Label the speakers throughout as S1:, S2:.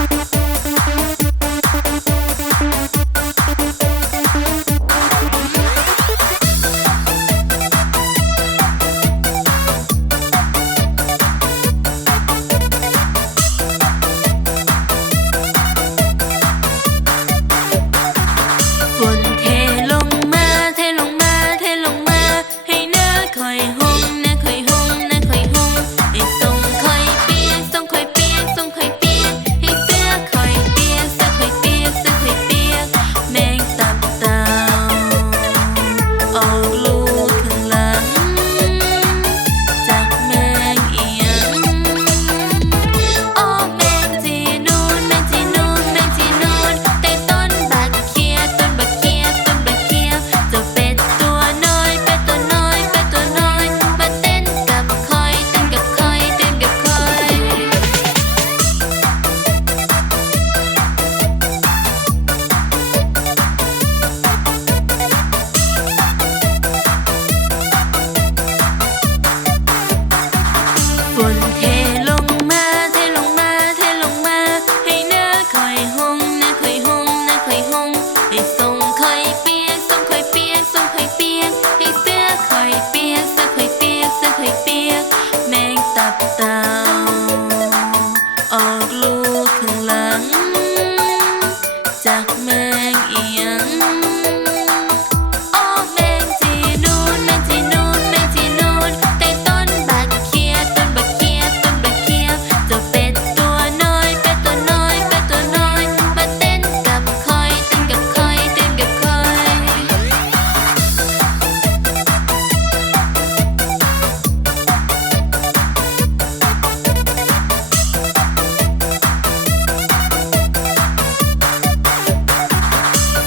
S1: Bye.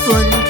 S1: Sunday.